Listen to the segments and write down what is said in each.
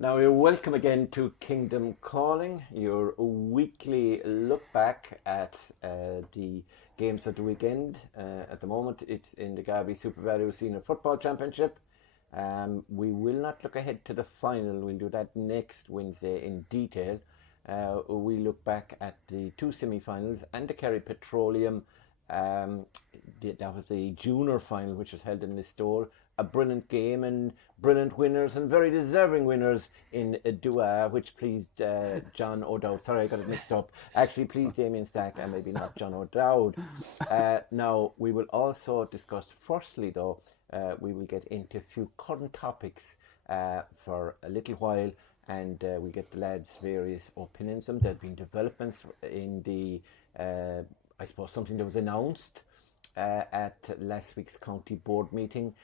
Now you're welcome again to Kingdom Calling, your weekly look back at the games of the weekend. At the moment it's in the GAA Super Value Senior Football Championship. We will not look ahead to the final, we'll do that next Wednesday in detail. We look back at the two semi-finals and the Kerry Petroleum. That was the junior final, which was held in Listowel. A brilliant game and brilliant winners and very deserving winners in Dua, which pleased John O'Dowd. Sorry, I got it mixed up. Actually pleased Damien Stack and maybe not John O'Dowd. Now, we will also discuss, firstly though, we will get into a few current topics for a little while, and we'll get the lads' various opinions on them. There have been developments in the, I suppose, something that was announced at last week's county board meeting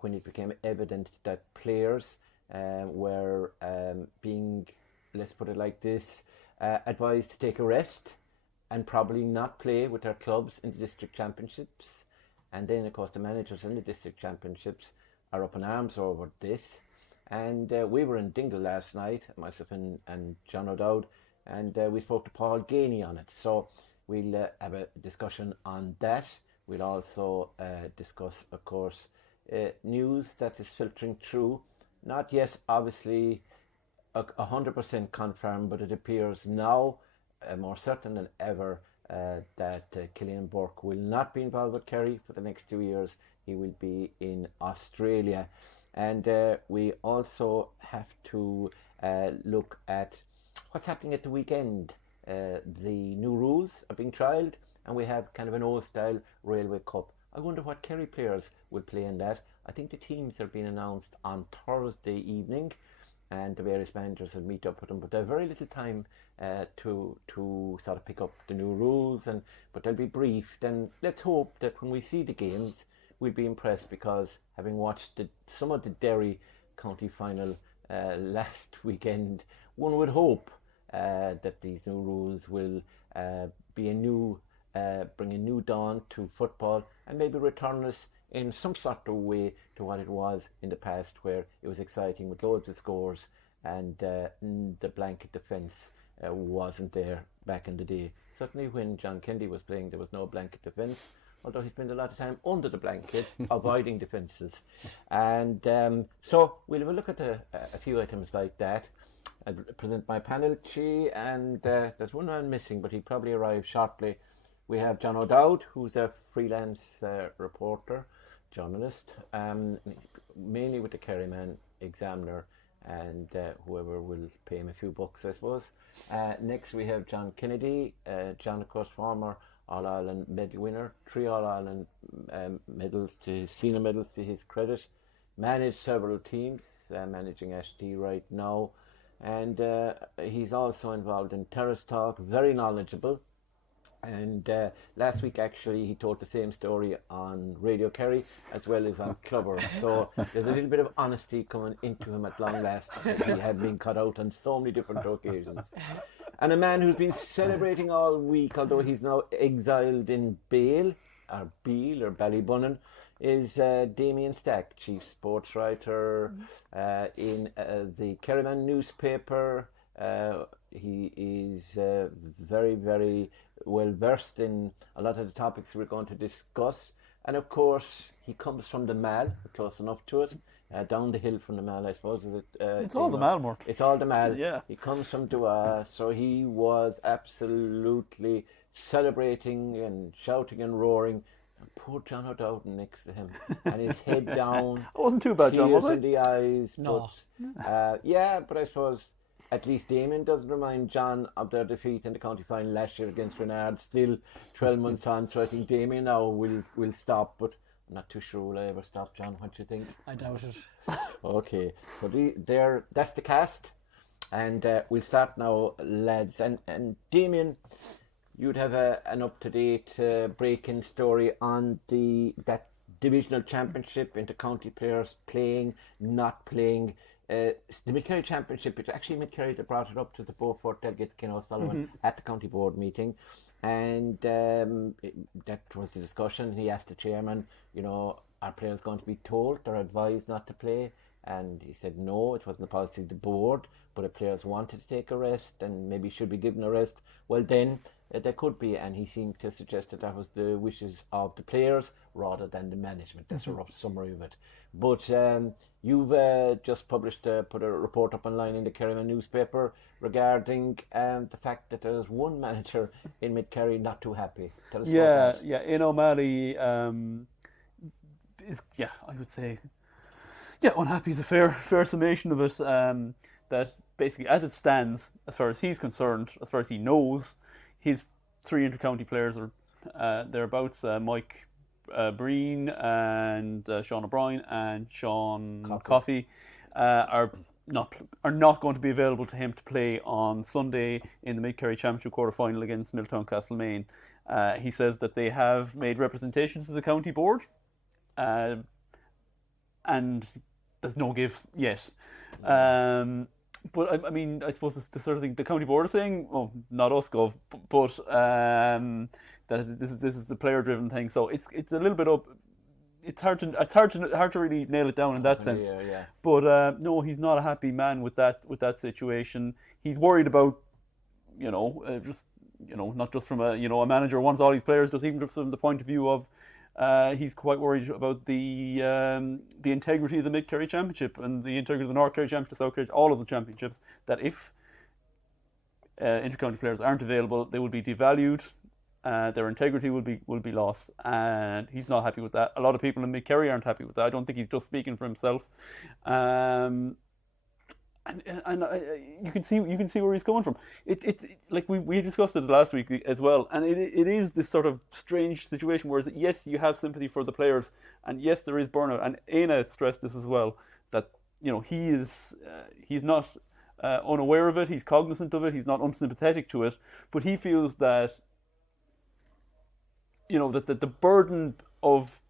when it became evident that players were being, let's put it like this, advised to take a rest and probably not play with their clubs in the district championships. And then, of course, the managers in the district championships are up in arms over this. And we were in Dingle last night, myself and John O'Dowd, and we spoke to Paul Ganey on it. So we'll have a discussion on that. We'll also discuss, of course, news that is filtering through. Not yet, obviously, 100% confirmed, but it appears now more certain than ever that Killian Burke will not be involved with Kerry for the next 2 years. He will be in Australia. And we also have to look at what's happening at the weekend. The new rules are being trialled, and we have kind of an old-style Railway Cup. I wonder what Kerry players will play in that. I think the teams are being announced on Thursday evening, and the various managers will meet up with them. But they have very little time to sort of pick up the new rules, but they'll be briefed. And let's hope that when we see the games, we'll be impressed, because having watched some of the Derry county final last weekend, one would hope that these new rules will be bring a new dawn to football, and maybe return us in some sort of way to what it was in the past, where it was exciting with loads of scores, and the blanket defence wasn't there back in the day. Certainly when John Kennedy was playing, there was no blanket defence, although he spent a lot of time under the blanket avoiding defences. And so we'll have a look at a few items like that. I'll present my panel to you, and there's one man missing, but he'll probably arrive shortly. We have John O'Dowd, who's a freelance reporter, journalist, mainly with the Kerry Man Examiner, and whoever will pay him a few bucks, I suppose. Next we have John Kennedy. John, of course, former All-Ireland medal winner, 3 All-Ireland medals, senior medals to his credit, managed several teams, managing ST right now, and he's also involved in Terrace Talk, very knowledgeable. And last week, actually, he told the same story on Radio Kerry as well as on Clubber. So there's a little bit of honesty coming into him at long last. He had been cut out on so many different occasions. And a man who's been celebrating all week, although he's now exiled in Beale or Ballybunnon, is Damien Stack, chief sports writer in the Kerryman newspaper. He is very, very well versed in a lot of the topics we're going to discuss. And of course, he comes from the Mall, close enough to it, down the hill from the Mall, I suppose. It's all the Mall, Murt. It's all the Mall. Yeah. He comes from Dua, so he was absolutely celebrating and shouting and roaring. And poor John O'Dowd next to him, and his head down. It wasn't too bad, John, was tears it? in the eyes. No. But, yeah, but I suppose at least Damien doesn't remind John of their defeat in the county final last year against Renard, still 12 months on. So I think Damien now will stop, but I'm not too sure will I ever stop, John. What do you think? I doubt it. Okay, so that's the cast, and we'll start now, lads. And Damien, you'd have an up-to-date breaking story on that divisional championship, InterCounty players playing, not playing. The Mid-Kerry Championship, it's actually Mid-Kerry that brought it up to the Beaufort delegate Ken O'Sullivan at the county board meeting, and that was the discussion. He asked the chairman, are players going to be told or advised not to play? and he said no, it wasn't the policy of the board, but if players wanted to take a rest and maybe should be given a rest, well then there could be, and he seemed to suggest that was the wishes of the players rather than the management. That's a rough summary of it. But you've just put a report up online in the Kerryman newspaper regarding the fact that there's one manager in Mid-Kerry not too happy. Tell us about that. Yeah, in O'Malley, I would say, unhappy is a fair summation of it. That basically, as it stands, as far as he's concerned, as far as he knows, his 3 intercounty players are thereabouts, Mike Breen and Sean O'Brien and Sean Coffey are not going to be available to him to play on Sunday in the Mid-Kerry Championship quarter-final against Milltown Castlemaine. He says that they have made representations to the county board, and there's no give yet. But I mean, I suppose it's the sort of thing the county board is saying. Well, not us, Gov, but that this is the player-driven thing. So it's a little bit up. It's hard to really nail it down in that sense. Yeah. But no, he's not a happy man with that situation. He's worried about, not just from a manager wants all these players, just even from the point of view of. He's quite worried about the integrity of the Mid-Kerry Championship and the integrity of the North Kerry Championship, South Kerry, all of the championships, that if intercounty players aren't available, they will be devalued, their integrity will be lost, and he's not happy with that. A lot of people in Mid-Kerry aren't happy with that. I don't think he's just speaking for himself. And you can see where he's coming from. It's like we discussed it last week as well, and it is this sort of strange situation where yes, you have sympathy for the players, and yes, there is burnout. And Aina stressed this as well, that he's not unaware of it, he's cognizant of it, he's not unsympathetic to it, but he feels that that the burden of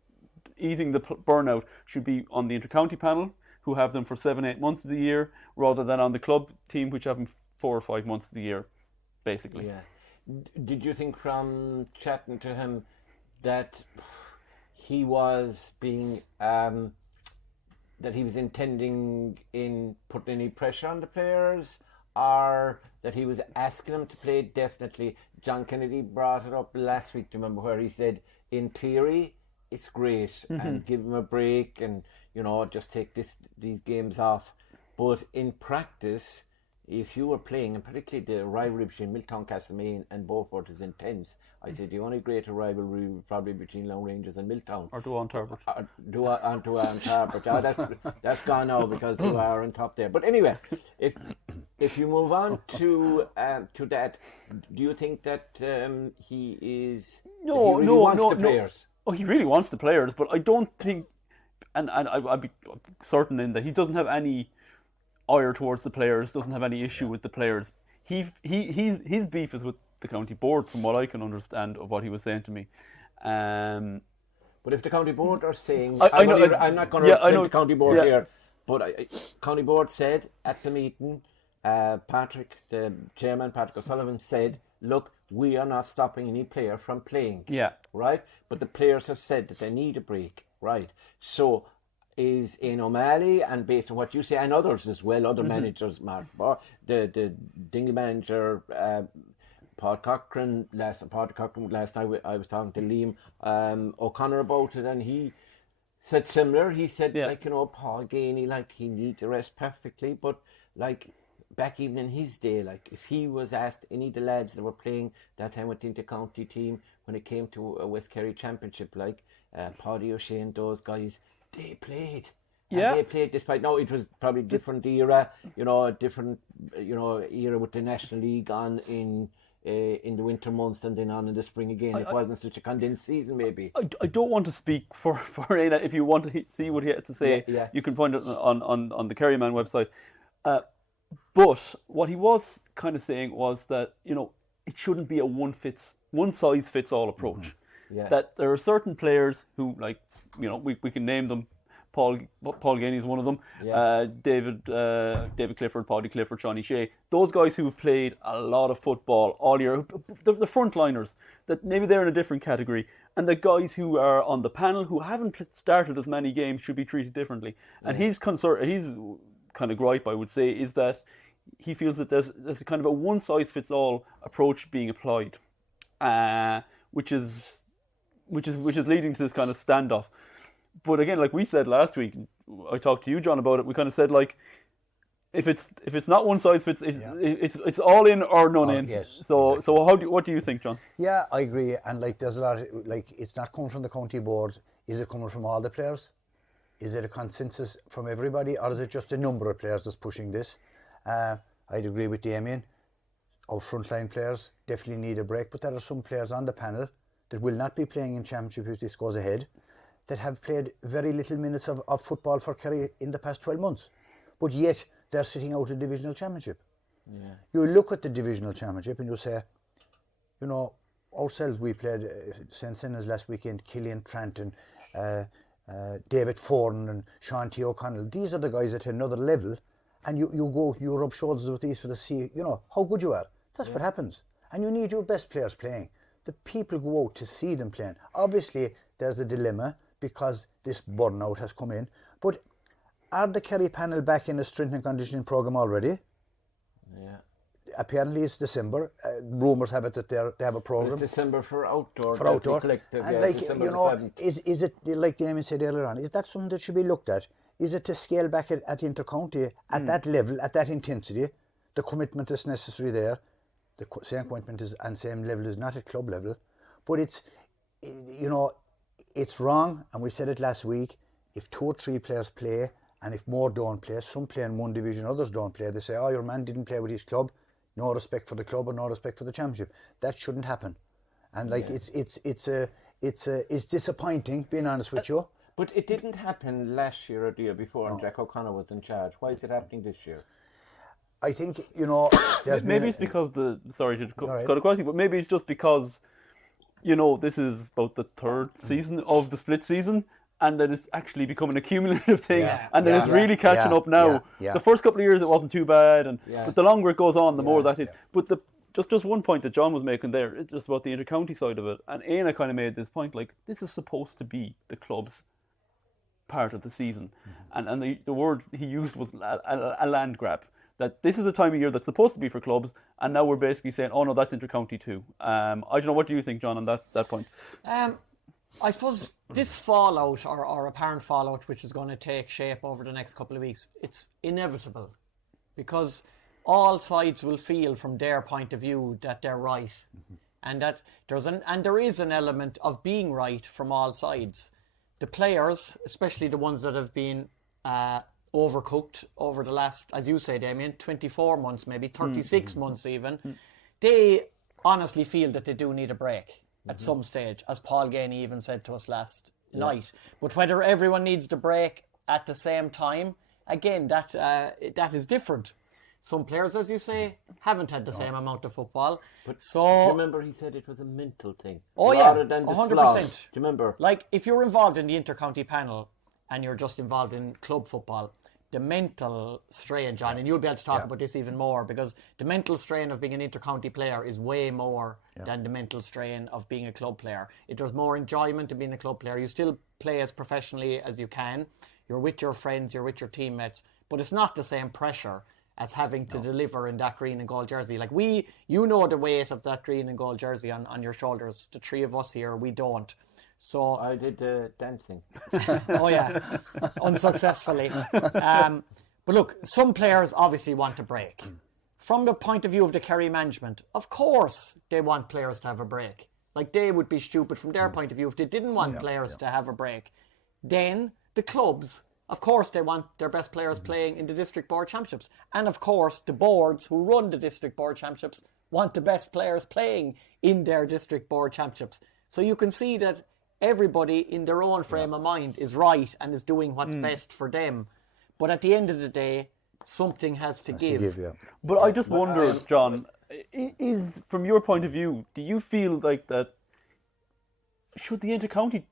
easing the burnout should be on the intercounty panel, who have them for 7-8 months of the year, rather than on the club team, which have them 4 or 5 months of the year, basically. Yeah. Did you think from chatting to him that he was being that he was intending in putting any pressure on the players, or that he was asking them to play? Definitely. John Kennedy brought it up last week, do you remember, where he said, in theory, it's great, and give them a break, and just take these games off. But in practice, if you were playing, and particularly the rivalry between Milltown Castlemaine and Beaufort is intense, I say the only greater rivalry would probably between Long Rangers and Milltown. Or Dua and Tarbert. Dua and Tarbert. That's gone now because Dua are on top there. But anyway, if you move on to that, do you think that he wants the players? Oh, he really wants the players, but I don't think, and I'd be certain in that he doesn't have any ire towards the players, doesn't have any issue with the players. His beef is with the county board, from what I can understand of what he was saying to me. But if the county board are saying, I'm not going to represent the county board here, but county board said at the meeting, Patrick, the chairman, Patrick O'Sullivan, said, look, we are not stopping any player from playing. Yeah. Right? But the players have said that they need a break. Right? So is in O'Malley, and based on what you say, and others as well, other managers, Mark, the Dingle manager, Paul Cochran, last night I was talking to Liam O'Connor about it, and he said similar. He said, Paul Gainey, he needs a rest perfectly, but back even in his day, if he was asked, any of the lads that were playing that time with the intercounty team when it came to a West Kerry Championship, Paddy O'Shea, those guys, they played. And they played despite, now it was probably different era, different era with the National League on in the winter months and then on in the spring again. It wasn't such a condensed season, maybe. I don't want to speak for Aina. If you want to see what he had to say, you can find it on the Kerryman website. But what he was kind of saying was that, it shouldn't be a one-size-fits-all approach. That there are certain players who, we can name them, Paul Ganey is one of them. Yeah. David Clifford, Paddy Clifford, Shawnee Shea. Those guys who have played a lot of football all year, the frontliners, that maybe they're in a different category. And the guys who are on the panel who haven't started as many games should be treated differently. And his kind of gripe, I would say, is that he feels that there's a kind of a one-size-fits-all approach being applied, which is leading to this kind of standoff. But again, like we said last week, I talked to you, John, about it. We kind of said, like, if it's not one size fits, it's all in or none in. Yes. So exactly. what do you think, John? Yeah, I agree. And like, there's a lot of, like, it's not coming from the county board. Is it coming from all the players? Is it a consensus from everybody, or is it just a number of players that's pushing this? I'd agree with Damien. Our frontline players definitely need a break, but there are some players on the panel that will not be playing in Championship if this goes ahead, that have played very little minutes of football for Kerry in the past 12 months. But yet, they're sitting out a Divisional Championship. Yeah. You look at the Divisional Championship and you say, you know, ourselves, we played St. Sinners last weekend, Killian Tranton, David Foran and Sean T. O'Connell. These are the guys at another level, and you rub shoulders with these for the see, you know, how good you are. That's what happens. And you need your best players playing. The people go out to see them playing. Obviously, there's a dilemma because this burnout has come in. But are the Kerry panel back in a strength and conditioning programme already? Yeah. Apparently it's December. Rumours have it that they have a programme. It's December for outdoor. For outdoor. Collective, and yeah, like, December you know, 7th. is it, like Damien said earlier on, is that something that should be looked at? Is it to scale back at InterCounty at that level, at that intensity? The commitment is necessary there. The same commitment is and same level is not at club level. But it's, you know, it's wrong, and we said it last week. If 2 or 3 players play, and if more don't play, some play in one division, others don't play. They say, oh, your man didn't play with his club. No respect for the club or no respect for the championship. That shouldn't happen. And like it's disappointing, being honest with you. But it didn't happen last year or the year before, and Jack O'Connor was in charge. Why is it happening this year? I think, you know, maybe it's because sorry to cut right. across you, but maybe it's just because, you know, this is about the 3rd season of the split season, and that it's actually becoming a cumulative thing, and then it's really catching up now. The first couple of years it wasn't too bad, but the longer it goes on, the more that is. But just one point that John was making there, it's just about the InterCounty side of it, and Aina kind of made this point, like, this is supposed to be the club's part of the season, and the word he used was a land grab. That this is a time of year that's supposed to be for clubs, and now we're basically saying, oh no, that's InterCounty too. I don't know, what do you think, John, on that point? I suppose this fallout, or apparent fallout, which is going to take shape over the next couple of weeks, it's inevitable, because all sides will feel from their point of view that they're right, and that there is an element of being right from all sides. The players, especially the ones that have been overcooked over the last, as you say, Damien, 24 months, maybe 36 months even, they honestly feel that they do need a break at some stage, as Paul Ganey even said to us last night. But whether everyone needs the break at the same time, again, that is different. Some players, as you say, haven't had the same amount of football. But so, do you remember he said it was a mental thing? Oh, rather than the 100%. slot. Do you remember? Like, if you're involved in the InterCounty panel and you're just involved in club football, the mental strain, John, and you'll be able to talk about this even more, because the mental strain of being an InterCounty player is way more than the mental strain of being a club player. There's more enjoyment in being a club player. You still play as professionally as you can. You're with your friends, you're with your teammates, but it's not the same pressure as having to deliver in that green and gold jersey. Like, you know the weight of that green and gold jersey on your shoulders. The 3 of us here, we don't. So I did dancing. Oh yeah, unsuccessfully. But look, some players obviously want a break. From the point of view of the Kerry management, of course they want players to have a break. Like, they would be stupid from their point of view if they didn't want players to have a break. Then the clubs, of course, they want their best players playing in the District Board Championships. And of course, the boards who run the District Board Championships want the best players playing in their District Board Championships. So you can see that everybody in their own frame of mind is right and is doing what's best for them. But at the end of the day, something has to give. But I just wonder, John, is from your point of view, do you feel like that should the InterCounty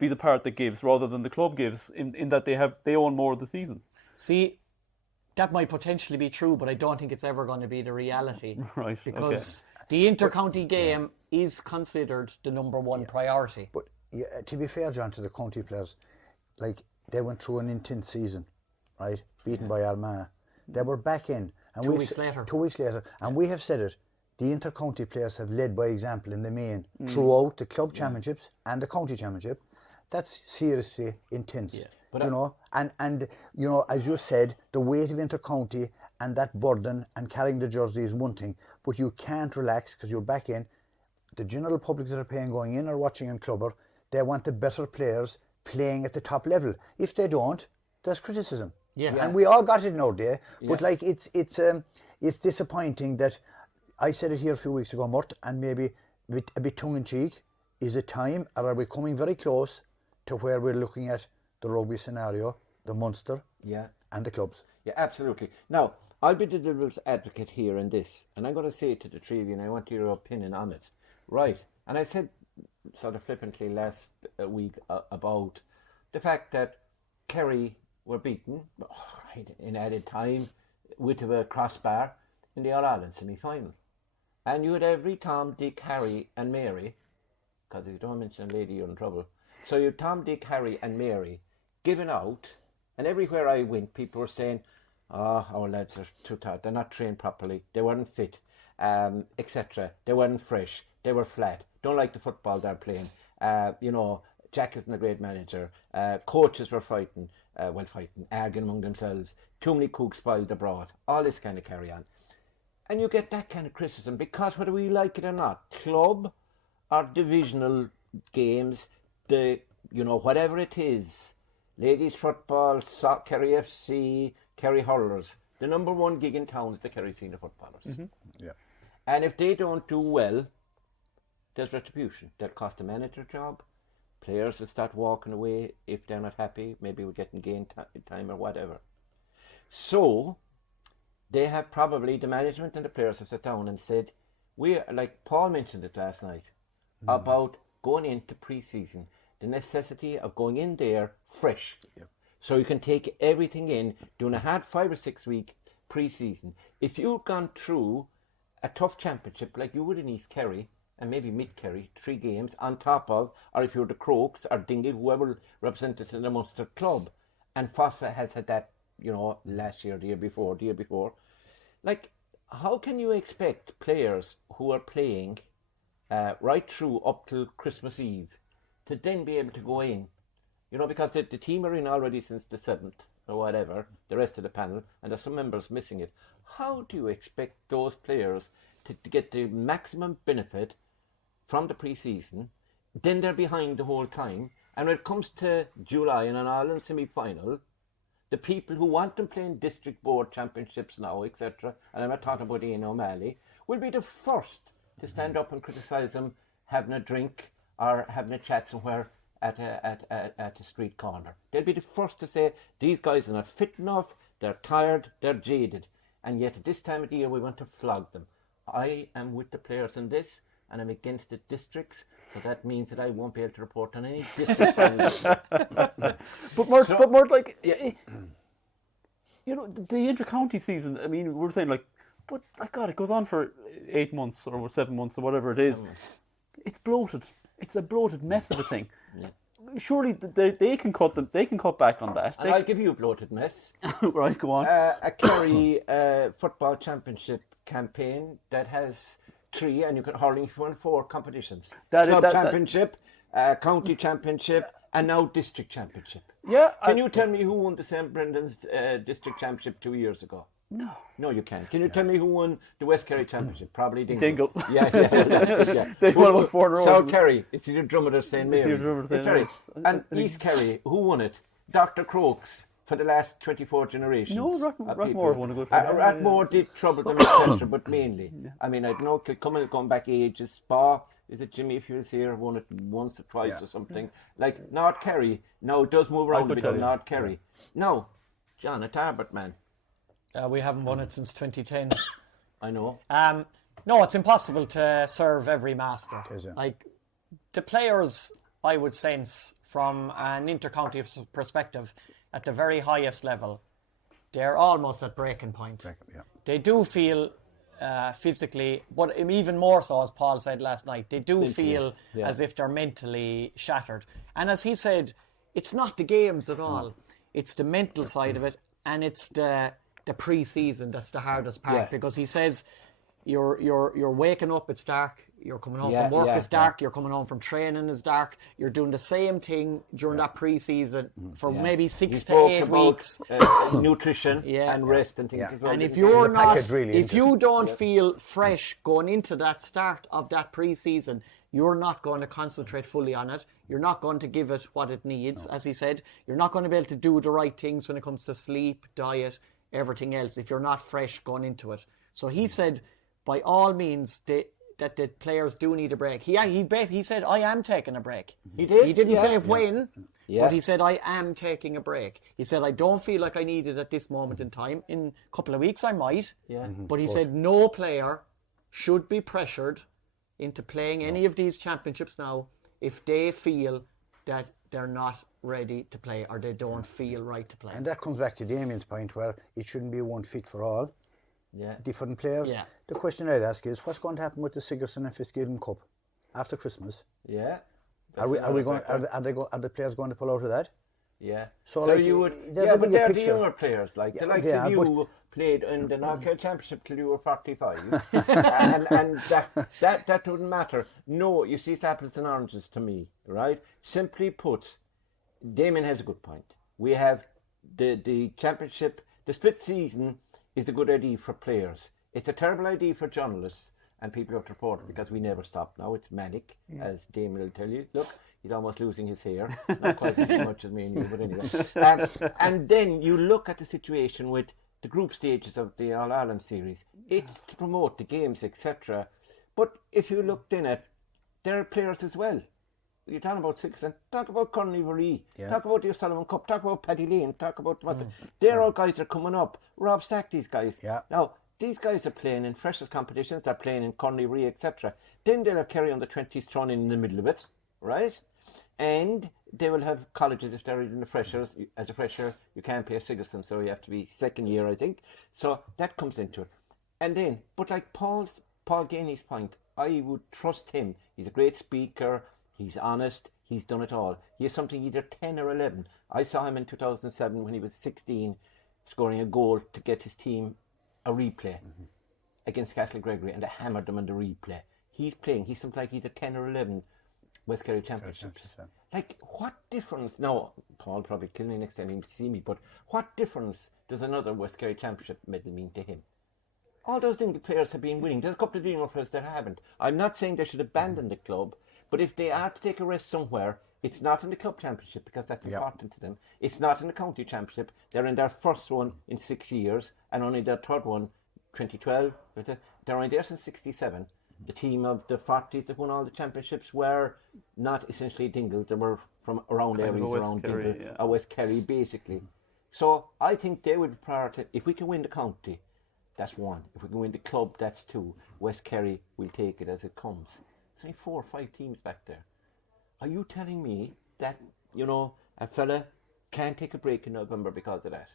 be the part that gives rather than the club gives, in that they own more of the season. See, that might potentially be true, but I don't think it's ever going to be the reality. Right. Because the inter-county game is considered the number one priority. But to be fair, John, to the county players, like, they went through an intense season, right? Beaten by Armagh. They were back in. And 2 weeks later. 2 weeks later. And we have said it. The inter-county players have led by example in the main throughout the club championships and the county championship. That's seriously intense. Yeah. But and you know, as you said, the weight of inter-county and that burden and carrying the jersey is one thing, but you can't relax because you're back in. The general public that are paying going in or watching in Clubber, they want the better players playing at the top level. If they don't, there's criticism. Yeah. And we all got it in our day, but like it's disappointing that I said it here a few weeks ago, Murt, and maybe a bit tongue-in-cheek, is it time, or are we coming very close to where we're looking at the rugby scenario, the Munster, and the clubs? Yeah, absolutely. Now, I'll be the devil's advocate here in this, and I'm going to say it to the three of you, and I want your opinion on it. Right, and I said sort of flippantly last week about the fact that Kerry were beaten in added time with a crossbar in the All-Ireland semi-final. And you had every Tom, Dick, Harry and Mary, because if you don't mention a lady, you're in trouble. So you had Tom, Dick, Harry and Mary giving out, and everywhere I went, people were saying, our lads are too tired, they're not trained properly, they weren't fit, etc. They weren't fresh, they were flat, don't like the football they're playing. You know, Jack isn't a great manager. Coaches were arguing among themselves. Too many cooks spoiled the broth. All this kind of carry on. And you get that kind of criticism because whether we like it or not, club or divisional games, whatever it is, ladies football, Kerry FC, Kerry Hurlers, the number one gig in town is the Kerry Senior Footballers. Mm-hmm. Yeah. And if they don't do well, there's retribution. They'll cost a manager job. Players will start walking away if they're not happy. Maybe we're getting game time or whatever. So they have probably, the management and the players have sat down and said, like Paul mentioned it last night, about going into pre-season, the necessity of going in there fresh. Yep. So you can take everything in, doing a hard 5 or 6 week pre-season. If you've gone through a tough championship like you would in East Kerry, and maybe Mid-Kerry, 3 games on top of, or if you're the Crokes or Dingle, whoever represented in the Munster club, and Fossa has had that, last year, the year before. Like, how can you expect players who are playing right through up till Christmas Eve to then be able to go in? Because the team are in already since the 7th or whatever, the rest of the panel, and there's some members missing it. How do you expect those players to get the maximum benefit from the pre-season? Then they're behind the whole time, and when it comes to July in an Ireland semi-final, the people who want them playing district board championships now, etc., and I'm not talking about Ian O'Malley, will be the first to stand up and criticise them having a drink or having a chat somewhere at a street corner. They'll be the first to say, these guys are not fit enough, they're tired, they're jaded, and yet at this time of the year we want to flog them. I am with the players in this, and I'm against the districts, so that means that I won't be able to report on any district finals. But more like, the inter-county season, I mean, we're saying but God, it goes on for 8 months or 7 months or whatever it is. It's bloated. It's a bloated mess of a thing. Yeah. Surely they can cut them. They can cut back on that. And I'll give you a bloated mess. Right, go on. A Kerry football championship campaign that has 3, and you can hurling if you won 4 competitions. Club championship, county championship, and now district championship. Yeah. Can you tell me who won the St. Brendan's district championship 2 years ago? No. No, you can't. Can you tell me who won the West Kerry championship? Probably Dingle. Dingle. Yeah. That's it, yeah. They won about 4 in a row. South Kerry. It's either Drummond or St. Mary's. And East Kerry, who won it? Dr. Crokes for the last 24 generations. No, Rathmore won a good fight. Rathmore did trouble them, etc., but mainly. Yeah. I mean, I don't know, going back ages. Spa, is it Jimmy, if he was here, won it once or twice or something. Like North Kerry, now it does move around a bit of North Kerry. No, John, a Tarbert man. We haven't won it since 2010. I know. No, it's impossible to serve every master. Is it? Like, the players, I would sense, from an inter-county perspective, at the very highest level, they're almost at breaking point. They do feel physically, but even more so, as Paul said last night, they do feel as if they're mentally shattered. And as he said, it's not the games at all. It's the mental side of it, and it's the pre-season that's the hardest part, because he says you're waking up, it's dark. You're coming home from work, it's dark. You're coming home from training, it's dark. You're doing the same thing during that pre-season for maybe 6 to 8 weeks. Nutrition and rest and things as well. And if you're not, if you don't feel fresh going into that start of that pre-season, you're not going to concentrate fully on it. You're not going to give it what it needs, as he said. You're not going to be able to do the right things when it comes to sleep, diet, everything else, if you're not fresh going into it. So he said, by all means, that the players do need a break. He said, I am taking a break. He did? He didn't say when, but he said, I am taking a break. He said, I don't feel like I need it at this moment in time. In a couple of weeks, I might. But he said, no player should be pressured into playing any of these championships now if they feel that they're not ready to play or they don't feel right to play. And that comes back to Damien's point where it shouldn't be one fit for all. Different players. The question I'd ask is, what's going to happen with the Sigerson and Fitzgibbon Cup after Christmas? Are the players going to pull out of that? So like, you would, but they're the younger players, like the likes of you played in the Knockout Championship till you were 45, and that wouldn't matter. No, you see, it's apples and oranges to me, right? Simply put, Damien has a good point. We have the championship, the split season is a good idea for players. It's a terrible idea for journalists and people who have to report because we never stop now. It's manic, as Damien will tell you. Look, he's almost losing his hair. Not quite as much as me and you, but anyway. And then you look at the situation with the group stages of the All-Ireland series. It's to promote the games, etc. But if you looked in it, there are players as well. You're talking about Sigerson, talk about Conley, talk about the O'Sullivan Cup, talk about Paddy Lane, talk about what they're all guys that are coming up. Rob Stack, these guys. Now, these guys are playing in freshers competitions, they're playing in Conley, etc. Then they'll have Kerry under 20s thrown in the middle of it, right? And they will have colleges if they're in the freshers. As a fresher, you can't play Sigerson, so you have to be second year, I think. So that comes into it. And then, but like Paul Ganey's point, I would trust him. He's a great speaker. He's honest. He's done it all. He has something either 10 or 11. I saw him in 2007 when he was 16, scoring a goal to get his team a replay against Castle Gregory, and they hammered them on the replay. He's playing. He's something like either 10 or 11 West Kerry Championships. Like, what difference? Now, Paul probably kill me next time he see me, but what difference does another West Kerry Championship medal mean to him? All those Dingle players have been winning. There's a couple of Dingle players that haven't. I'm not saying they should abandon the club, but if they are to take a rest somewhere, it's not in the club championship because that's important to them. It's not in the county championship. They're in their first one in 6 years and only their third one, 2012. They're only there since 67. The team of the 40s that won all the championships were not essentially Dingle. They were from around areas around Dingle, or West Kerry basically. So I think they would prioritize, if we can win the county, that's one. If we can win the club, that's two. West Kerry will take it as it comes. There's only 4 or 5 teams back there. Are you telling me that, a fella can't take a break in November because of that?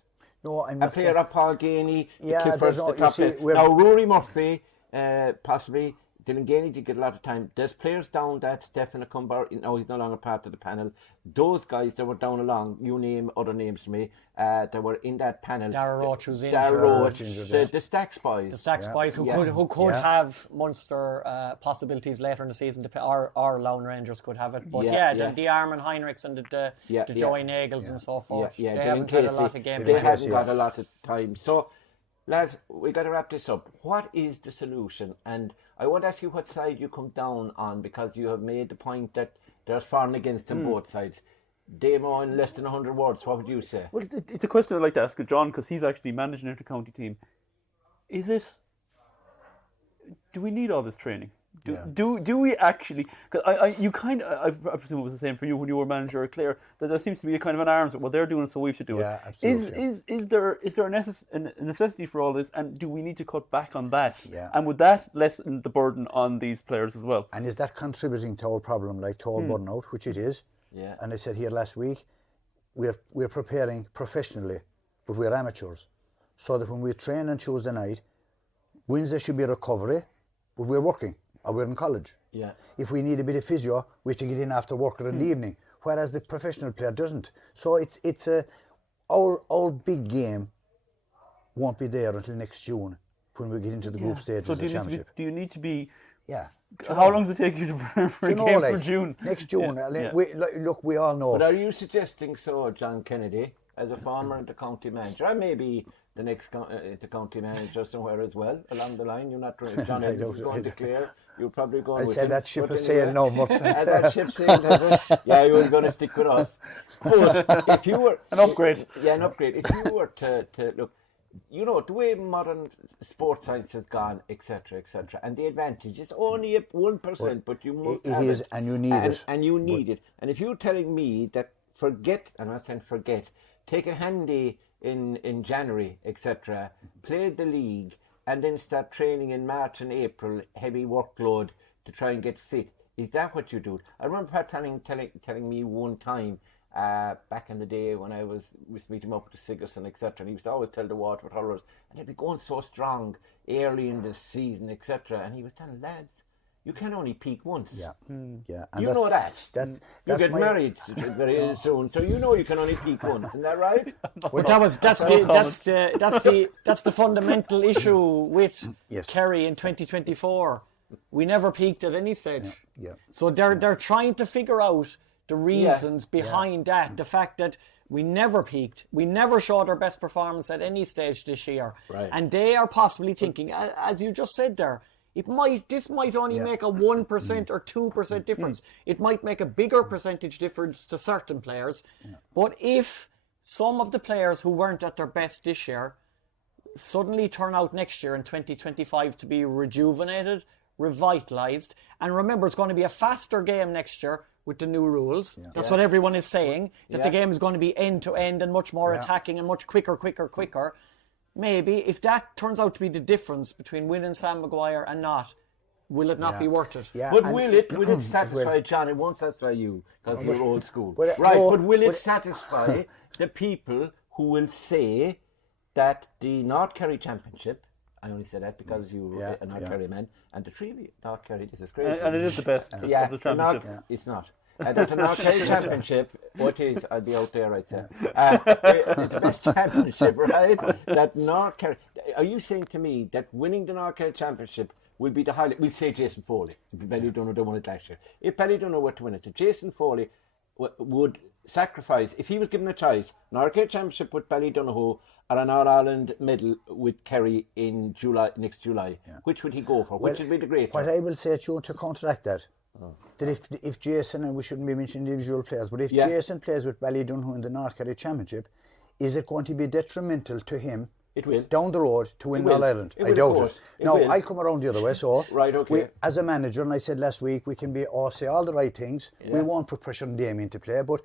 No, I'm not. A player of Paul Ganey, the Clifford's the top player. Now, Rory Murphy, possibly. Dylan Ganey did get a lot of time. There's players down that Stephen Acumber, now he's no longer part of the panel. Those guys that were down along, you name other names to me, that were in that panel. Dara Roach was injured. Dara Roach, the Stacks boys. The Stacks boys who could have Munster possibilities later in the season. Our Lone Rangers could have it. But the Armin Heinrichs and the Joey Nagels and so forth. They haven't had a lot of games. They haven't got a lot of time. So, lads, we got to wrap this up. What is the solution? And I won't ask you what side you come down on because you have made the point that there's for and against on both sides. Damo, in less than 100 words, what would you say? Well, it's a question I'd like to ask John because he's actually managing an inter-county team. Do we need all this training? Do we actually? Because I presume it was the same for you when you were manager at Clare. That there seems to be a kind of an arms. Well, they're doing it, so we should do it. Absolutely. Is there a necessity for all this? And do we need to cut back on that? Yeah. And would that lessen the burden on these players as well? And is that contributing to our problem, like to our burnout, which it is? Yeah. And I said here last week, we're preparing professionally, but we're amateurs. So that when we train on Tuesday night, Wednesday should be recovery, but we're working, or we're in college. Yeah. If we need a bit of physio, we have to get in after work or in the evening, whereas the professional player doesn't. So it's our big game won't be there until next June when we get into the group stages of the championship. Do you need to be? Yeah. How long does it take you to prepare for a game for June? Next June. Look, we all know. But are you suggesting so, John Kennedy, as a former inter-county manager, and maybe the next inter-county manager somewhere as well along the line? You're not John Evans is going to declare. You're probably going with him. I'd say that ship has sailed now, Murt. That ship sailed, has it? Yeah, you were going to stick with us. But if you were an upgrade. Yeah, an upgrade. If you were to look, you know, the way modern sports science has gone, etc., and the advantage is only 1%, but you must have it. And you need it. And you need it. And if you're telling me that I'm not saying forget, take a handy in January, etc., play the league, and then start training in March and April, heavy workload to try and get fit. Is that what you do? I remember Pat telling me one time, back in the day when I was meeting him up with the Sigerson, etc., and he used to always tell the Waterford Hurlers, and they'd be going so strong early in the season, etc., and he was telling lads, you can only peak once. Yeah. And you know that. You get married very soon, so you know you can only peak once. Isn't that right? Well, that's the fundamental issue with Kerry in 2024. We never peaked at any stage. Yeah. So they're trying to figure out the reasons behind that. The fact that we never peaked, we never showed our best performance at any stage this year, right. And they are possibly thinking, as you just said there, this might only make a 1% or 2% difference. It might make a bigger percentage difference to certain players. But if some of the players who weren't at their best this year suddenly turn out next year in 2025 to be rejuvenated, revitalised, and remember, it's going to be a faster game next year with the new rules. That's what everyone is saying, that the game is going to be end-to-end and much more attacking and much quicker. Maybe if that turns out to be the difference between winning Sam Maguire and not, will it not be worth it? Yeah, but will it satisfy John? It won't satisfy you because you're old school. But will it satisfy the people who will say that the North Kerry Championship, I only say that because you are a North Kerry man, and the three of you, North Kerry, this is crazy. And it is the best of the championship. It's not. That the North Kerry Championship, what is, I'll be out there, I'd say. It's the best championship, right? That North Kerry. Are you saying to me that winning the North Kerry Championship will be the highlight? We'll say Jason Foley. If Ballydunno don't won it last year. If Ballydunno were to win it, Jason Foley would sacrifice, if he was given a choice, North Kerry Championship with Ballydunno or an All-Ireland medal with Kerry in next July, which would he go for? Which would be the greater? What I will say to you to counteract that, that if Jason, and we shouldn't be mentioning individual players, but if Jason plays with Ballydunno in the North Kerry Championship, is it going to be detrimental to him It will. down the road to win All-Ireland? I doubt it. Now, I come around the other way, so right, okay. As a manager, and I said last week, we can say all the right things. We won't put pressure on Damien to play, but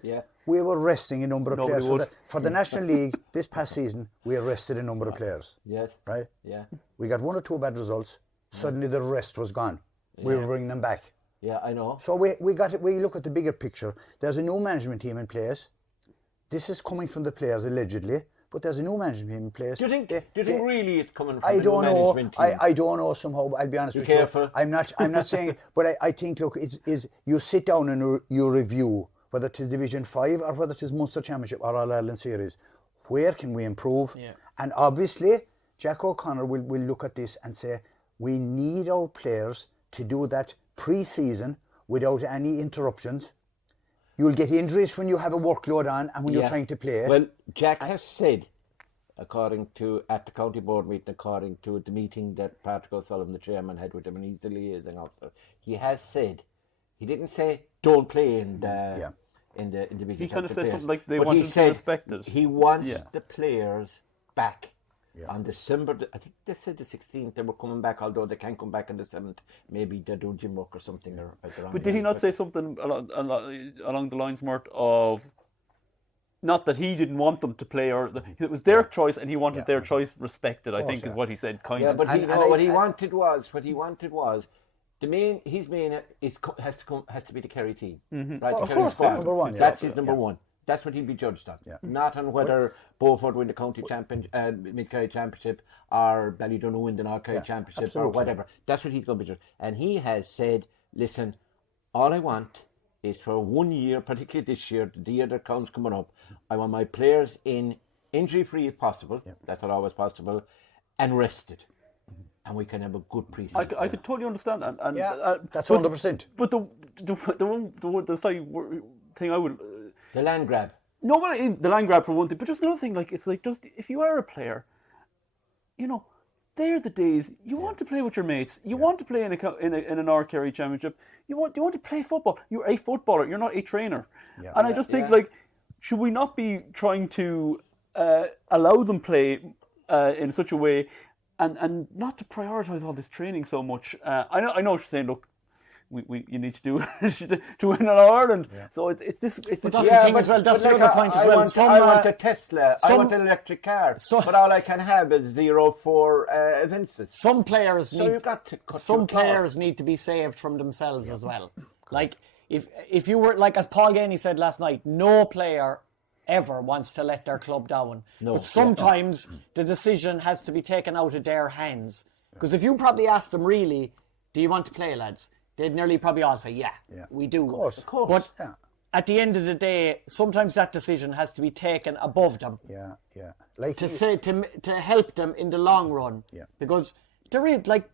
we were resting a number of players. For the National League this past season, we rested a number of players. Yes. Right? Yeah. We got 1 or 2 bad results. Suddenly the rest was gone. We were bringing them back. Yeah, I know. So we look at the bigger picture. There's a new management team in place. This is coming from the players allegedly, but there's a new management team in place. Do you think really it's coming from the new management team? I don't know somehow. I'll be honest with careful. you. I'm not saying, but I think, look, it's you sit down and you review whether it is Division 5 or whether it is Munster Championship or All-Ireland Series. Where can we improve? Yeah. And obviously, Jack O'Connor will look at this and say, we need our players to do that pre-season without any interruptions. You'll get injuries when you have a workload on and when you're trying to play. Well, Jack has said, according to, at the county board meeting, according to the meeting that Patrick O'Sullivan, the chairman, had with him, and he's the liaising officer, he has said, he didn't say don't play in the Division. He kind of said something like they wanted to be respected. He wants the players back. On December, I think they said the 16th, they were coming back, although they can't come back on the 7th. Maybe they're doing gym work or something. But did he not say something along the lines, Murt, of not that he didn't want them to play, or it was their choice and he wanted their choice respected, I think is what he said, kind of. But what he wanted was, his main has to be the Kerry team, right? Of The Kerry course, squad. number one. That's his number one. That's what he'll be judged on. Yeah. Not on whether Beaufort win the county mid-Kerry championship or Ballydonu win the North-Kerry championship absolutely. or whatever. That's what he's going to be judged. And he has said, listen, all I want is for 1 year, particularly this year, the year that counts coming up, I want my players in injury-free if possible. Yeah. That's not always possible. And rested. And we can have a good pre-season. I could totally understand that. And, that's 100%. But the side thing I would... the land grab. No, but the land grab for one thing. But just another thing, like, it's like, just if you are a player, you know, they're the days you want to play with your mates. You want to play in a North Kerry championship. You want to play football. You're a footballer. You're not a trainer. Yeah. And I just think, like, should we not be trying to allow them play in such a way, and not to prioritise all this training so much? I know what you're saying. Look, you need to do to win in Ireland. Yeah. So it's this. But that's the thing as well. That's the other point as well. I want a Tesla. I want an electric car. But all I can have is 0-4 events. Some players players need to be saved from themselves as well. Like if you were, like, as Paul Ganey said last night, no player ever wants to let their club down. No, but sometimes the decision has to be taken out of their hands. Because if you probably asked them, really, do you want to play, lads? They'd nearly probably all say, yeah, we do. Of course. But at the end of the day, sometimes that decision has to be taken above them. Yeah. Like to help them in the long run. Yeah. Because there is, like,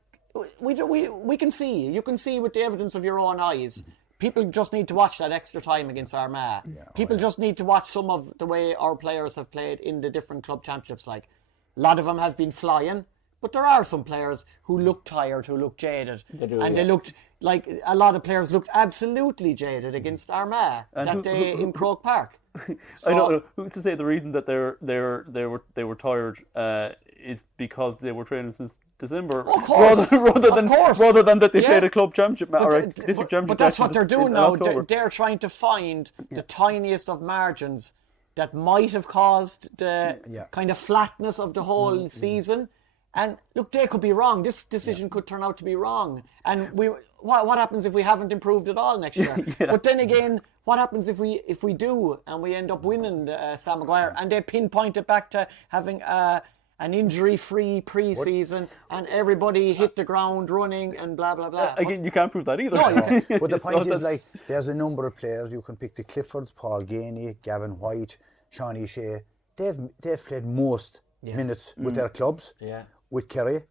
we can see, you can see with the evidence of your own eyes. People just need to watch that extra time against Armagh. Yeah, People just need to watch some of the way our players have played in the different club championships. Like, a lot of them have been flying, but there are some players who look tired, who look jaded. They looked like a lot of players looked absolutely jaded against Armagh that day in Croke Park. I don't know who's to say the reason that they were tired is because they were training since December, rather than that they played a club championship But that's what they're doing now. They're trying to find the tiniest of margins that might have caused the kind of flatness of the whole season. And look, they could be wrong. This decision could turn out to be wrong. And what happens if we haven't improved at all next year? But then again, what happens if we do and we end up winning Sam Maguire and they pinpoint it back to having an injury-free pre-season and everybody hit the ground running and blah, blah, blah. Again, you can't prove that either. No, you can't. But the point is, like, there's a number of players. You can pick the Cliffords, Paul Ganey, Gavin White, Shawnee Shea. They've played most minutes with their clubs. Yeah. With Kerry,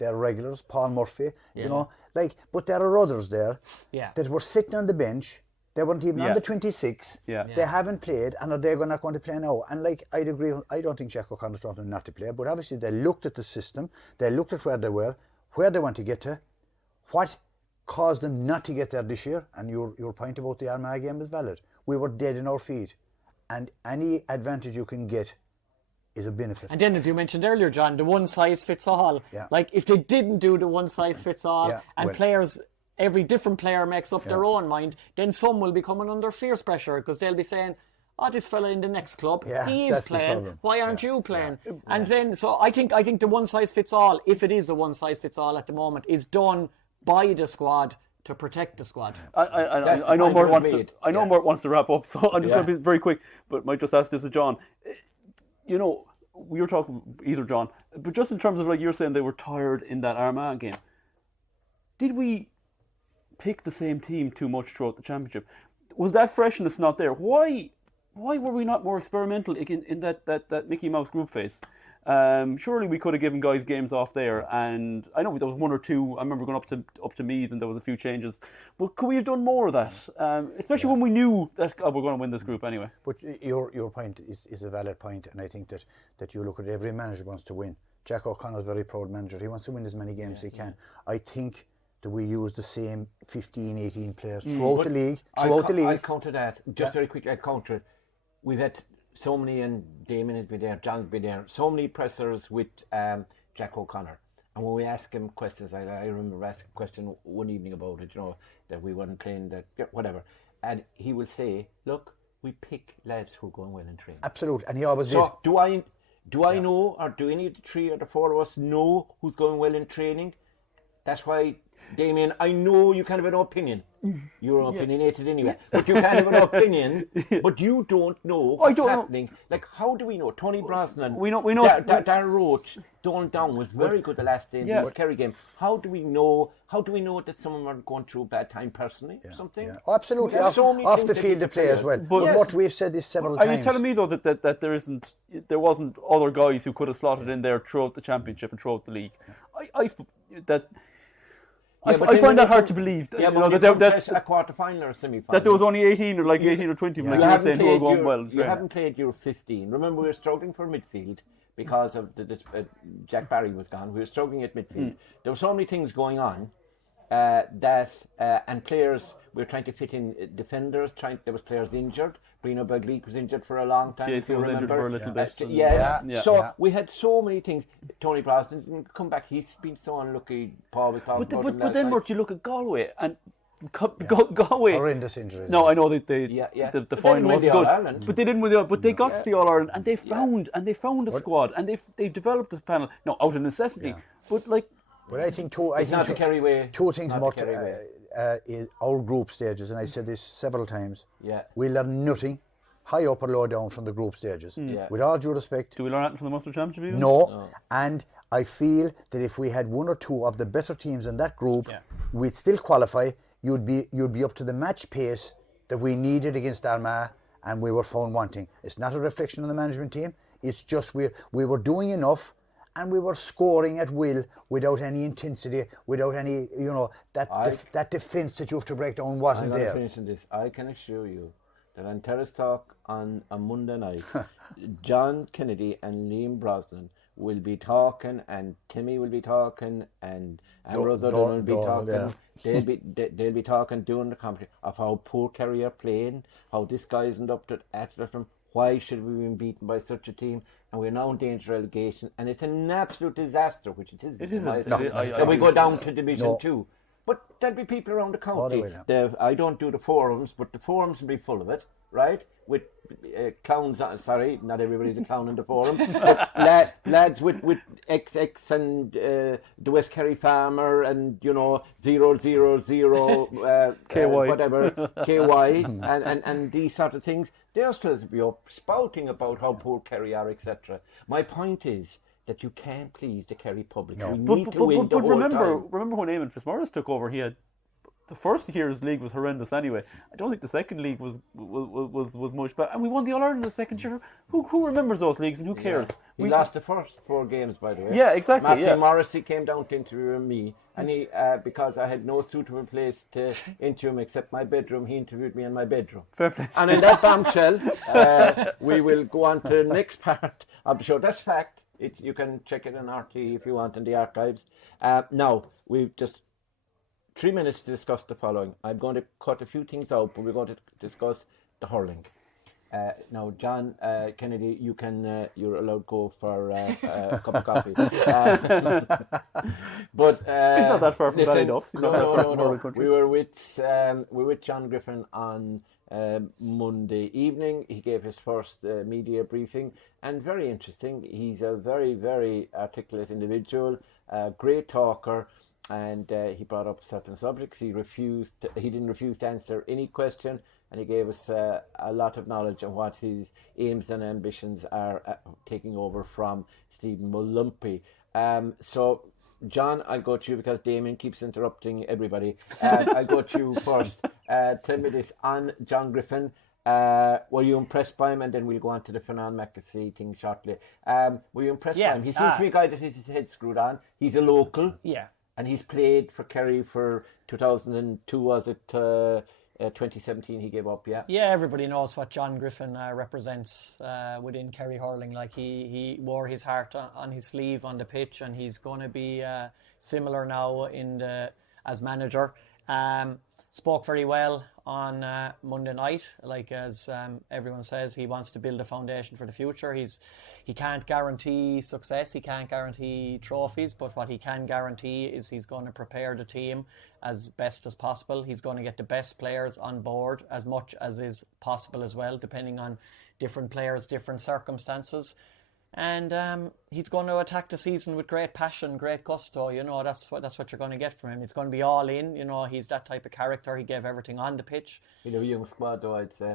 they're regulars, Paul Murphy, you know, like, but there are others there that were sitting on the bench. They weren't even on the 26. They haven't played, and are they not going to play now? And, like, I'd agree. I don't think Jack O'Connor told them not to play, but obviously they looked at the system, they looked at where they were, where they want to get to, what caused them not to get there this year. And your point about the Armagh game is valid. We were dead in our feet, and any advantage you can get is a benefit. And then, as you mentioned earlier, John, the one size fits all. Like, if they didn't do the one size fits all, players, every different player makes up their own mind, then some will be coming under fierce pressure because they'll be saying, this fella in the next club, he is playing. Why aren't you playing? And then, so I think the one size fits all, if it is a one size fits all at the moment, is done by the squad to protect the squad. I know Murt wants to wrap up, so I'm just going to be very quick, but might just ask this of John. You know, we were talking, either John, but just in terms of, like, you're saying they were tired in that Armagh game. Did we pick the same team too much throughout the championship? Was that freshness not there? Why were we not more experimental in that Mickey Mouse group phase? Surely we could have given guys games off there, and I know there was one or two. I remember going up to Meath, and there was a few changes. But could we have done more of that? Especially when we knew that we're going to win this group anyway. But your point is a valid point, and I think that you look at every manager wants to win. Jack O'Connell's a very proud manager. He wants to win as many games as he can. I think that we use the same 15, 18 players throughout the league. I'll counter that. Just very quickly, I'll counter it. We've had so many, and Damien has been there, John's been there, so many pressers with Jack O'Connor. And when we ask him questions, I remember asking a question one evening about it, you know, that we weren't playing, that whatever. And he will say, look, we pick lads who are going well in training. Absolutely, and he always did. So do I know, or do any of the three or the four of us know who's going well in training? That's why, Damien, I know you kind of have an opinion. You're opinionated anyway. But you kind of have an opinion, but you don't know what's happening. Like, how do we know? Tony Brosnan, we know. Darren Roach, Donald Down was very good the last day in the Kerry game. How do we know that someone are going through a bad time personally or something? Yeah. Oh, absolutely. Off the field, the play as well. But what we've said this several times. Are you telling me though that there wasn't other guys who could have slotted in there throughout the championship and throughout the league? I find that hard to believe. Yeah, but that a quarter-final or a semi-final. That there was only 18 or 18 or 20 like you were saying, who were going well. You haven't played your 15. Remember, we were struggling for midfield because of Jack Barry was gone. We were struggling at midfield. There were so many things going on and players, we were trying to fit in defenders. There was players injured. Bruno Bagleek was injured for a long time. Jason was injured for a little bit. We had so many things. Tony Brosnan didn't come back. He's been so unlucky. Paul was talking about him. But then, Murt, you look at Galway and Galway. Horrendous injuries. No, I know that the final was good, but they didn't win the. But they got to the All Ireland and they found a squad and they developed this panel. No, out of necessity, but like. But I think the Kerry way. Two things more. Is our group stages, and I said this several times. Yeah. We learn nothing, high up or low down, from the group stages. With all due respect. Do we learn anything from the Munster Championship even? No. And I feel that if we had one or two of the better teams in that group, we'd still qualify. You'd be up to the match pace that we needed against Armagh, and we were found wanting. It's not a reflection on the management team. It's just we were doing enough. And we were scoring at will without any intensity, without any, that defence that you have to break down wasn't there. Finishing this, I can assure you that on Terrace Talk on a Monday night, John Kennedy and Liam Brosnan will be talking, and Timmy will be talking, and Amber O'Dowd will be talking. Yeah. They'll be talking during the competition of how poor Kerry are playing, how this guy isn't up to them. Why should we be beaten by such a team? And we're now in danger of relegation, and it's an absolute disaster, which it is. It isn't. So we go down to Division 2. But there'll be people around the county. I don't do the forums, but the forums will be full of it, right? With clowns. Sorry, not everybody's a clown in the forum. Lads with XX and the West Kerry Farmer and 000 KY whatever KY and these sort of things. They're supposed to be up spouting about how poor Kerry are, etc. My point is that you can't please the Kerry public. No. We need to win the whole time. Remember when Eamon Fitzmaurice took over? He had. The first year's league was horrendous anyway. I don't think the second league was much better. And we won the All-Ireland in the second year. Who remembers those leagues and who cares? We lost the first 4 games, by the way. Yeah, exactly. Matthew Morrissey came down to interview me, and he because I had no suitable place to interview him except my bedroom, he interviewed me in my bedroom. Fair play. And in that bombshell, we will go on to the next part of the show. That's fact. You can check it on RT if you want in the archives. Now, we've just 3 minutes to discuss the following. I'm going to cut a few things out, but we're going to discuss the hurling. Now, John Kennedy, you're allowed to go for a cup of coffee. But he's not that far from Ballyduff. No. We were with John Griffin on Monday evening. He gave his first media briefing, and very interesting. He's a very, very articulate individual, great talker. And he brought up certain subjects. He didn't refuse to answer any question, and he gave us a lot of knowledge on what his aims and ambitions are taking over from Stephen Mullumpy. So, John, I'll go to you because Damien keeps interrupting everybody. I'll go to you first. Tell me this on John Griffin. Were you impressed by him? And then we'll go on to the Fionnan MacKessey thing shortly. Were you impressed by him? He seems to be a guy that has his head screwed on. He's a local. Yeah. And he's played for Kerry for 2002, was it? 2017 he gave up, yeah? Yeah, everybody knows what John Griffin represents within Kerry Hurling. Like he wore his heart on his sleeve on the pitch, and he's going to be similar now as manager. Spoke very well on Monday night. Like as everyone says, he wants to build a foundation for the future. He can't guarantee success, he can't guarantee trophies, but what he can guarantee is he's going to prepare the team as best as possible. He's going to get the best players on board as much as is possible as well, depending on different players, different circumstances. And he's going to attack the season with great passion, great gusto. You know, that's what you're going to get from him. It's going to be all in. You know, he's that type of character. He gave everything on the pitch. He'll have a young squad, though, I'd say.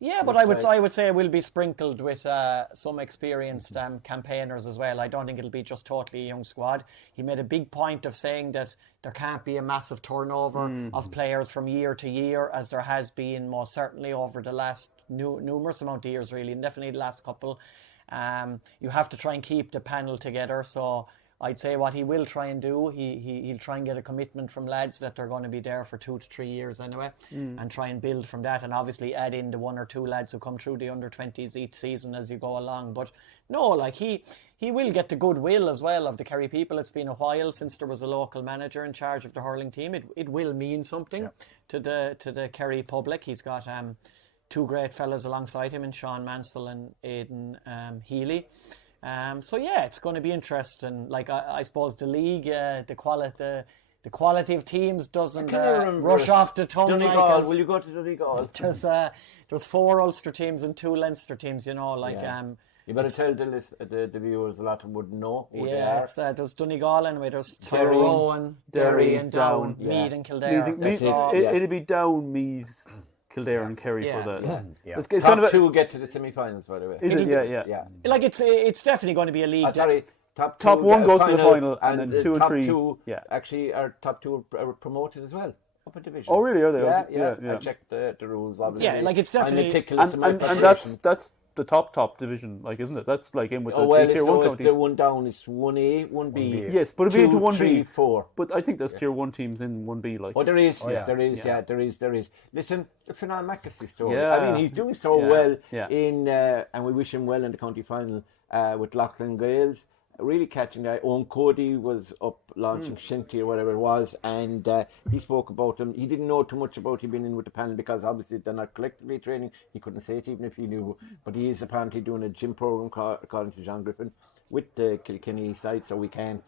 Yeah, but I would say it will be sprinkled with some experienced campaigners as well. I don't think it'll be just totally a young squad. He made a big point of saying that there can't be a massive turnover of players from year to year, as there has been most certainly over the last numerous amount of years, really, and definitely the last couple. You have to try and keep the panel together. So I'd say what he will try and do, he'll try and get a commitment from lads that they're going to be there for 2 to 3 years anyway, and try and build from that, and obviously add in the 1 or 2 lads who come through the under-20s each season as you go along. But no, like he will get the goodwill as well of the Kerry people. It's been a while since there was a local manager in charge of the hurling team. It will mean something to the Kerry public. He's got 2 great fellas alongside him in Sean Mansell and Aidan Healy. So yeah, it's going to be interesting. Like I suppose the league, the quality of teams doesn't rush off the tongue. Donegal, will you go to Donegal? There's 4 Ulster teams and 2 Leinster teams. You know, like you better tell the viewers, a lot of them wouldn't know who they are. There's Donegal anyway. There's Tyrone, Derry, and Down, Meath and Kildare. It'll be Down, Meath, Kildare and Kerry for the It's kind of 2 get to the semi-finals, by the way. Yeah. Like it's definitely going to be a league. Top 1 goes to the final, and then 2 and 3. Top 2 actually are top 2 are promoted as well. Up a division. Oh really? Are they? Yeah. I checked the rules, obviously. Yeah, like it's definitely and that's the top division, like, isn't it? That's like in with the tier 1 counties. The one down is 1A, 1B. Yes, but it'll be into 1B. 3, 4. But I think there's tier 1 teams in 1B, like. Oh, there is. There is. Listen, the Fionnan MacKessey story. Yeah. I mean, he's doing so well in, and we wish him well in the county final with Loughlin Gales. Really catching that. Owen Cody was up launching Shinty or whatever it was, and he spoke about him. He didn't know too much about him being in with the panel because obviously they're not collectively training. He couldn't say it even if he knew, but he is apparently doing a gym program according to John Griffin with the Kilkenny side, so we can't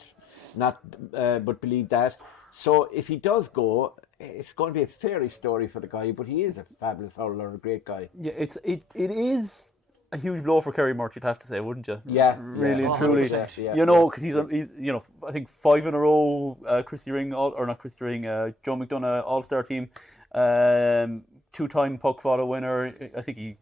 not but believe that. So if he does go, it's going to be a fairy story for the guy, but he is a fabulous hurler, a great guy. Yeah, it is a huge blow for Kerry Murt, you'd have to say, wouldn't you? Yeah, really and truly. You know, because he's you know, I think 5 in a row. Joe McDonough All-Star team, 2-time puck follow winner. I think he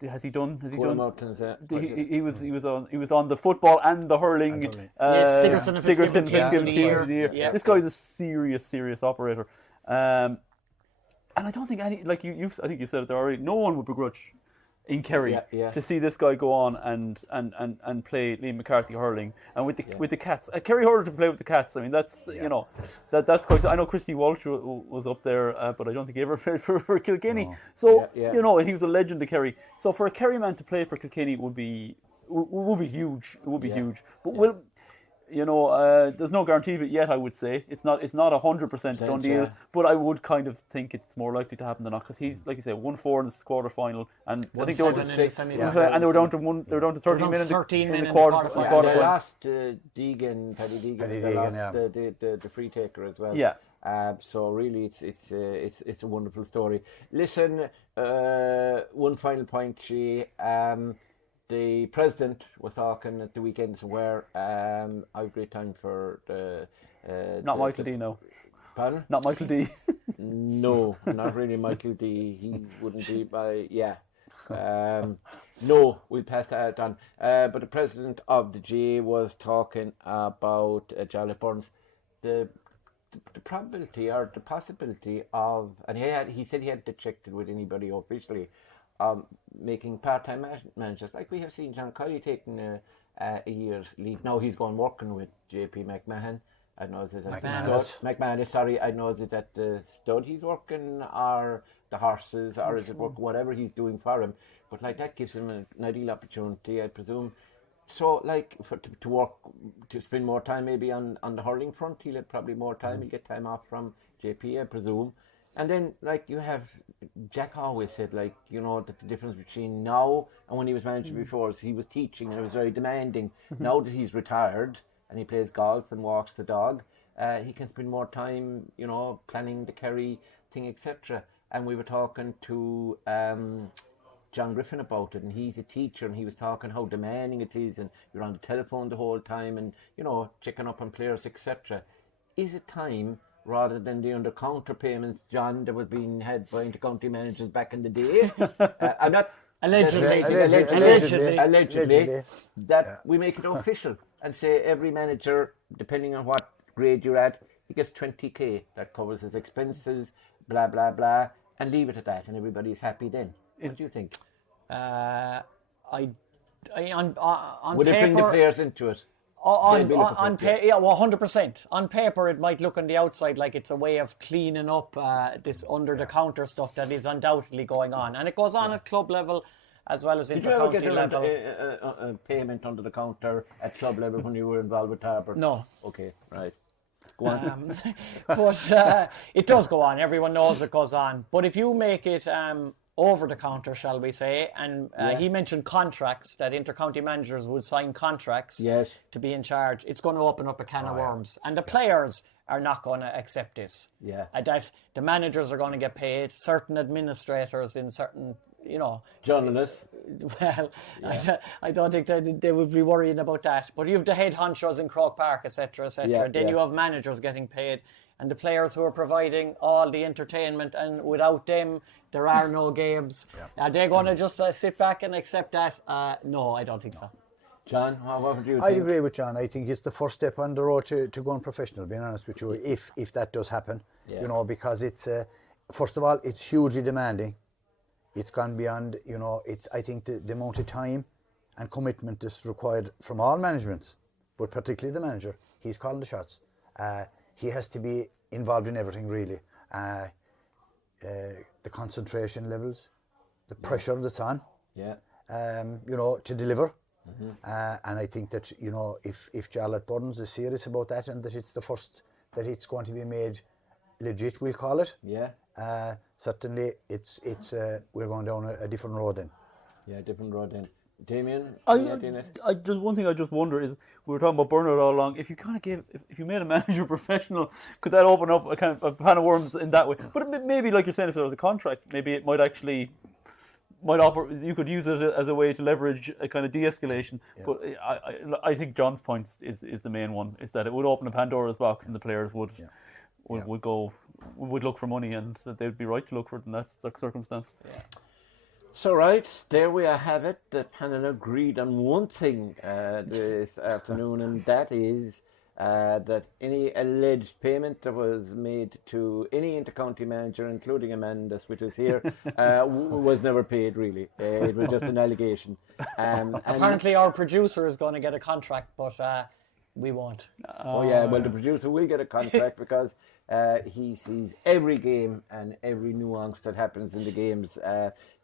done. Mountains, he was on the football and the hurling. Sigerson and Fitzgibbon teams of the year. Yeah. This guy's a serious operator. And I don't think I think you said it there already. No one would begrudge in Kerry to see this guy go on and play Liam McCarthy hurling, and with the Cats. Kerry hurler to play with the Cats. I mean, that's you know, that's quite. I know Christy Walsh was up there, but I don't think he ever played for Kilkenny. No. So you know, and he was a legend to Kerry. So for a Kerry man to play for Kilkenny would be huge. It would be huge. But you know, there's no guarantee of it yet. I would say it's not 100% done deal, but I would kind of think it's more likely to happen than not, because he's, like you say, 1-4 in the quarter final, and I think they were down to 13 minutes in the quarter final. They lost Paddy Deegan. They lost the free taker as well. Yeah. So really, it's a wonderful story. Listen, one final point, the president was talking at the weekend somewhere. I have a great time for the... Not Michael D, no. Pardon? Not Michael D. No, not really Michael D. He wouldn't be by... Yeah. No, we'll pass that on. But the president of the GAA was talking about Jarlath Burns. The probability or the possibility of... And he said he hadn't checked it with anybody officially, making part-time managers, like we have seen John Kelly taking a year's leave. Now he's going working with JP McMahon. I know is it at McMahon. Sorry, I know is it at the stud he's working, or the horses, or is it work, whatever he's doing for him. But like that gives him an ideal opportunity, I presume. So like to work, to spend more time maybe on the hurling front. He'll have probably more time. He'll get time off from JP, I presume. And then, like, you have, Jack always said, like, you know, that the difference between now and when he was manager before is he was teaching and it was very demanding. Now that he's retired and he plays golf and walks the dog, he can spend more time, you know, planning the Kerry thing, etc. And we were talking to John Griffin about it, and he's a teacher, and he was talking how demanding it is, and you're on the telephone the whole time, and checking up on players, etc. Is it time, rather than the under-counter payments, John, that was being had by intercounty managers back in the day? I'm not Allegedly, that we make it official and say every manager, depending on what grade you're at, he gets 20k. That covers his expenses, blah blah blah, and leave it at that, and everybody's happy then. What do you think? On Would paper, it bring the players into it? On paper, yeah, 100%. On paper, it might look on the outside like it's a way of cleaning up this under-the-counter stuff that is undoubtedly going on. And it goes on at club level as well as inter-county level. Did you ever get a payment under the counter at club level when you were involved with Harbour? No. Okay, right. Go on. But it does go on. Everyone knows it goes on. But if you make it over the counter, shall we say, and he mentioned contracts, that intercounty managers would sign contracts to be in charge, it's going to open up a can of worms. And the players are not going to accept this. That the managers are going to get paid, certain administrators in certain, journalists. Well, I don't think they would be worrying about that. But you have the head honchos in Croke Park, etc., etc. Then you have managers getting paid, and the players who are providing all the entertainment, and without them, there are no games. Are they going to just sit back and accept that? No, I don't think so. John, what would you think? I agree with John. I think it's the first step on the road to going professional, being honest with you, if that does happen. Because it's, first of all, it's hugely demanding. It's gone beyond, I think the amount of time and commitment is required from all managements, but particularly the manager. He's calling the shots. He has to be involved in everything, really. The concentration levels, the pressure that's on, to deliver. And I think that, if Jarlath Burns is serious about that, and that it's the first that it's going to be made legit, we'll call it. Certainly, it's we're going down a different road then. Yeah, different road then. Damien, just one thing I just wonder is, we were talking about burnout all along. If you kind of if you made a manager professional, could that open up a kind of a pan of worms in that way? But maybe, like you're saying, if there was a contract, maybe it might offer. You could use it as a way to leverage a kind of de-escalation. But I think John's point is the main one, is that it would open a Pandora's box, and the players would look for money, and that they'd be right to look for it in that circumstance. So there we have it. The panel agreed on one thing this afternoon, and that is that any alleged payment that was made to any intercounty manager, including Amanda, which is here, was never paid, really. It was just an allegation. Apparently our producer is going to get a contract, but we won't. Well, the producer will get a contract because he sees every game and every nuance that happens in the games.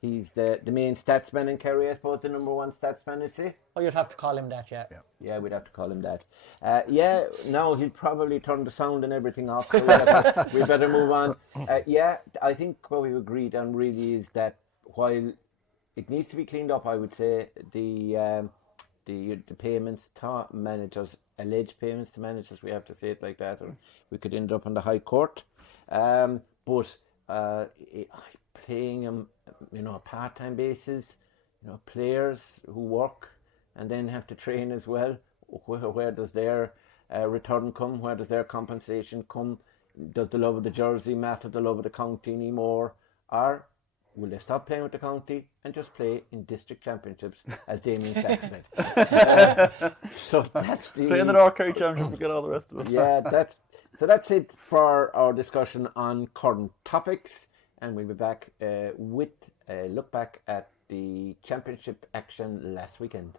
He's the main statsman in Kerry, I suppose, the number one statsman, is he? Oh, you'd have to call him that, Yeah, we'd have to call him that. Now he'll probably turn the sound and everything off, so we better move on. I think what we've agreed on really is that while it needs to be cleaned up, I would say the payments to managers, alleged payments to managers, we have to say it like that, or we could end up on the High Court. But paying them, a part-time basis, players who work and then have to train as well, where does their return come? Where does their compensation come? Does the love of the jersey matter, the love of the county anymore? Or will they stop playing with the county and just play in district championships, as Damien Stack said? So that's the... Play in the North Kerry Championship, forget all the rest of it. That's it for our discussion on current topics, and we'll be back with a look back at the championship action last weekend.